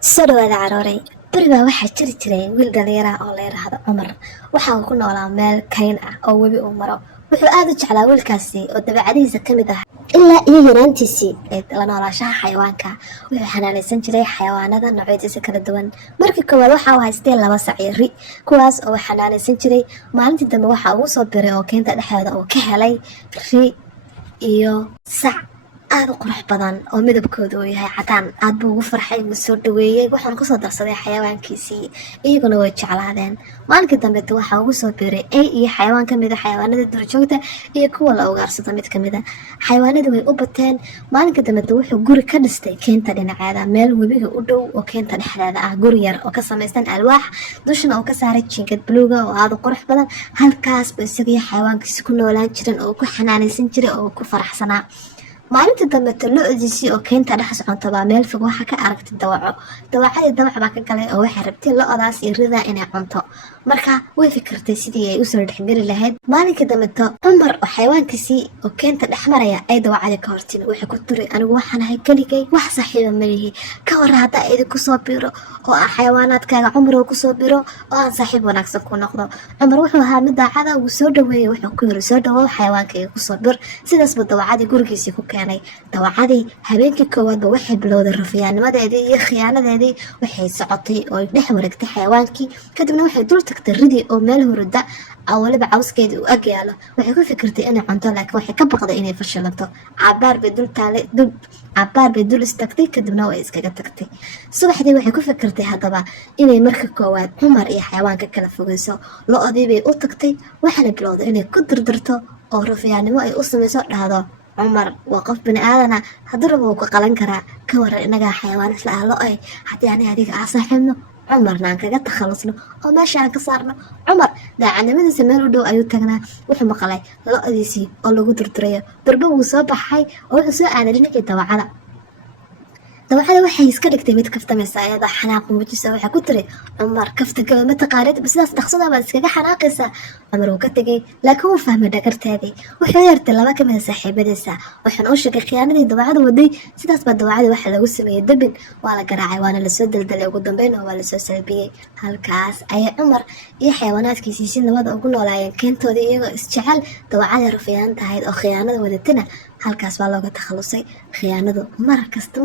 Sodhawaada carooray berigaa waxaa jiri jiray wiil dhalinyara oo la yiraahdo Cumar. Waxa uu ku noolaa meel kayn ah oo webi uu maro. Wuxuu aad u jeclaa wiilkaasi oo dabeecadihiisa ka mid ah ilaa iyo yaraantiisii ee la noolaanshaha xayawaanka. Wuxuu xanaanaysan jiray xayawaanada noocyadiisa kala duwan. Markii koowaad waxa uu haystay 2 sac iyo ri, kuwaas oo uu xanaanaysan jiray. Maalintii dambe waxa uu soo biray oo keenta dhexdeeda uu ka helay ri iyo sac aad u qurux badan oo midabkoodu uu yahay cadaan. Aad buu ugu farxay, ma soo dhaweeyay, waxaan ku soo darsaday xayawaankiisii, iyaguna way jeclaadeen. Maalinka dambe waxa ugu soo biiray ay iyo xayawaan ka mid ah xayawaanada duurjoogta iyo kuwa la ugaarsado mid ka mid ah. Xayawaanadu way u bateen. Maalinka dambe wuxuu guri ka dhistay keenta dhinaceeda, meel webiga u dhow oo keenta dhexdeeda ah, guri yar oo ka samaysan alwaax, dushana uu ka saaray jiingad buluuga oo aad u qurux badan. Halkaas buu isaga iyo xayawaankiisa ku noolaan jireen oo ku xanaanaysan jiray oo ku faraxsanaa. Maalintii dambe lo'diisii oo keenta dhex socota baa meel fog waxa ka aragtay dawaco. Dawacadii dabac baa ka galay oo waxay rabtay lo'daas iyo rida inay cunto. Marka way fikirtay sidii ay u soo dhexgeli lahayd. Maalintii dambe Cumar oo xayawaankiisii oo keenta dhex maraya ay dawacadii ka hortimi. Waxay ku tiri anigu waxaan ahay keligay, wax saaxiibo ma lihi. Ka hor hadda idinku soo biiro oo aan xayawaanaadkaaga Cumar ku soo biiro oo aan saaxiib wanaagsan ku noqdo. Cumar wuxuu ahaa mid daacad ah, wuu soo dhaweeyay, wuxuu ku yiri soo dhawow xayawaankayga ku soo bir. Sidaas buu dawacadii gurigiisii ku keenay. Dawacadii habeenkii koowaad waxay bilowday rafiyaanimadeedii iyo khiyaanadeedii. Waxay socotay oo dhex wareegtay xayawaankii, kadibna waxay dul tagtay ridii oo meel hurda oo waliba cawskeedii u ag yaalo. Waxay ku fikirtay inay cunto, laakiin waxay ka baqday inay fashilanto. Cabaar bay dul istaagtay, kadibna way iskaga tagtay. Subaxdii waxay ku fikirtay haddaba inay marka koowaad Cumar iyo xayawaanka kala fogeyso. Lo'dii bay u tagtay, waxaana bilowday inay ku dirdirto oo rafiyaanimo ay u samayso, dhahdo Cumar waa qof bini aadan ah, haddii rabo wuu ka qalan karaa. Ka waran inaga xayawaan isla ah lo'ay, haddii aan adiga aan saaxiibno, Cumarna aan kaga takhalusno oo meesha aan ka saarno. Cumar daacadnimadiisa meel u dhow ayuu tagnaa. Wuxuu maqlay lo'diisii oo lagu durdurayo. Durba wuu soo baxay oo wuxuu soo aaday dhinacii dawacada. Dawacada waxay iska dhigtay mid kaftamaysa ayada xanaaq muujisa. Waxay ku tiri Cumar kaftaga ma taqaanid, sidaas dhaqsada baad iskaga xanaaqaysaa. Cumar wuu ka tegay, laakiin wuu fahmay dhagarteedii. Wuxuu yeertay 2 ka mid ah saaxiibadiisa, waxaan u sheegay khiyaanadii dawacada waday. Sidaas baa dawacadii waxa lagu sameeyay dabin, waa la garaacay, waana la soo daldalay. Ugu dambeyn waa la soo salbiyay. Halkaas ayay Cumar iyo xayawaanaadkiisii si nabad ah ugu noolaayeen keentoodii iyagoo isjecel. Dawacadii rafiyaan tahayd oo khiyaanada wadatana halkaas baa looga takhalusay. Khiyaanadu mar kasta